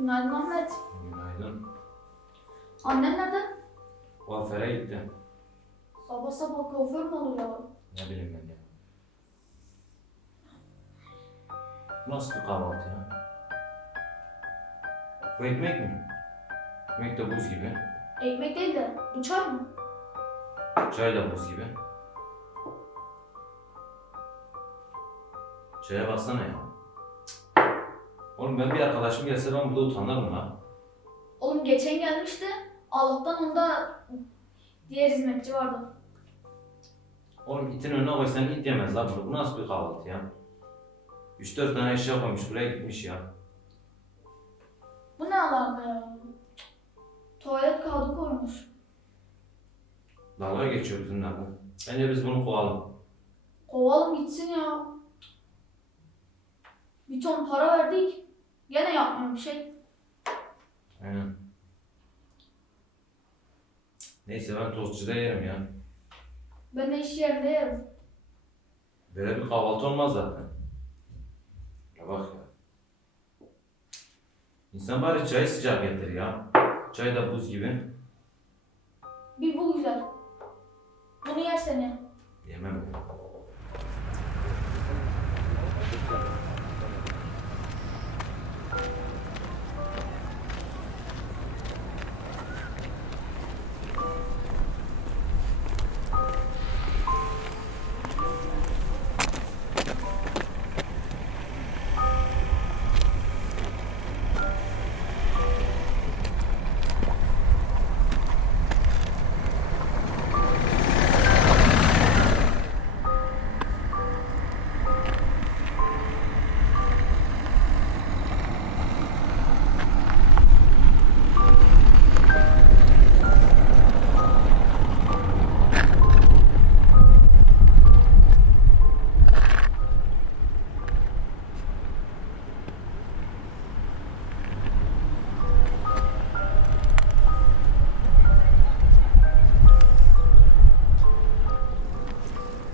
Günaydın Ahmet. Günaydın. Annen nerede? Kuaföre gittim. Sabah sabah kuaför mü olur ya? Ne bileyim ben ya. Nasıl bir kahvaltı ya? Bu ekmek mi? Ekmek de buz gibi. Ekmek değil de bu çay mı? Çay da buz gibi. Çaya baksana ya. Oğlum ben bir arkadaşım gelse ben burada utanırım lan. Oğlum geçen gelmişti. Allah'tan onda diğer hizmetçi vardı. Oğlum itin önüne koysan it yemez lan bunu. Bu nasıl bir kahvaltı ya? 3-4 tane eşya koymuş buraya gitmiş ya. Bu ne alaka ya? Tuvalet kağıdı koymuş. Dalga geçiyor bizimle bu. Bence biz bunu kovalım. Kovalım gitsin ya. Bir ton para verdik. Gene yapmıyor bir şey. Aynen. Neyse ben tostçuda yerim ya. Ben de iş yerinde yerim. Böyle bir kahvaltı olmaz zaten. Ya bak ya. İnsan bari çayı sıcak getir ya. Çay da buz gibi. Bir bu güzel. Bunu yersen ya. Yemem.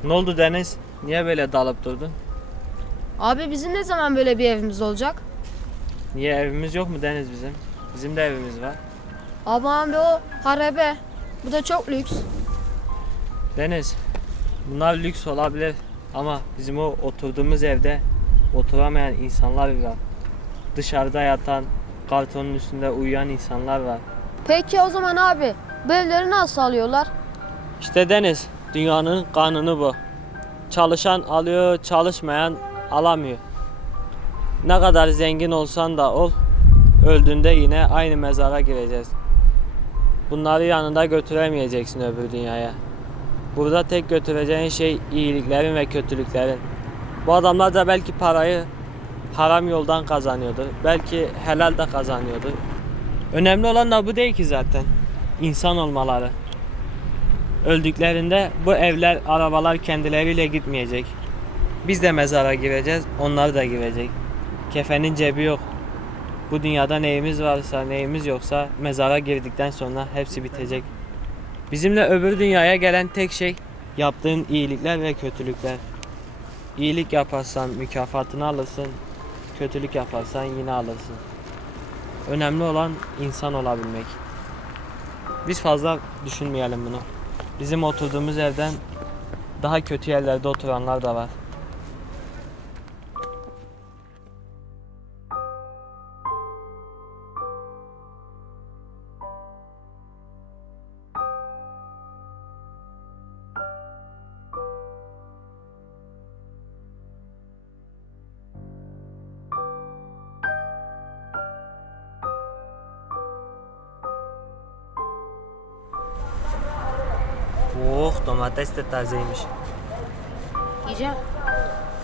Ne oldu Deniz? Niye böyle dalıp durdun? Abi bizim ne zaman böyle bir evimiz olacak? Niye evimiz yok mu Deniz bizim? Bizim de evimiz var. Ama abi o harabe. Bu da çok lüks. Deniz, bunlar lüks olabilir ama bizim o oturduğumuz evde oturamayan insanlar var. Dışarıda yatan, kartonun üstünde uyuyan insanlar var. Peki o zaman abi bu evleri nasıl alıyorlar? İşte Deniz, dünyanın kanunu bu. Çalışan alıyor, çalışmayan alamıyor. Ne kadar zengin olsan da ol, öldüğünde yine aynı mezara gireceğiz. Bunları yanında götüremeyeceksin öbür dünyaya. Burada tek götüreceğin şey iyiliklerin ve kötülüklerin. Bu adamlar da belki parayı haram yoldan kazanıyordur. Belki helal de kazanıyordur. Önemli olan da bu değil ki zaten. İnsan olmaları. Öldüklerinde bu evler, arabalar kendileriyle gitmeyecek. Biz de mezara gireceğiz, onlar da girecek. Kefenin cebi yok. Bu dünyada neyimiz varsa, neyimiz yoksa mezara girdikten sonra hepsi bitecek. Bizimle öbür dünyaya gelen tek şey yaptığın iyilikler ve kötülükler. İyilik yaparsan mükafatını alırsın, kötülük yaparsan yine alırsın. Önemli olan insan olabilmek. Biz fazla düşünmeyelim bunu. Bizim oturduğumuz evden daha kötü yerlerde oturanlar da var. Domates de tazeymiş. Yiyeceğim.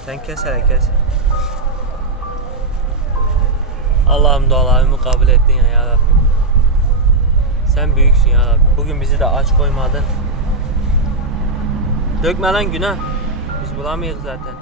Sen kes hele kes. Allah'ım dualarımı kabul ettin ya, ya Rabbim. Sen büyüksün ya Rabbim. Bugün bizi de aç koymadın. Dökme lan günah. Biz bulamayız zaten.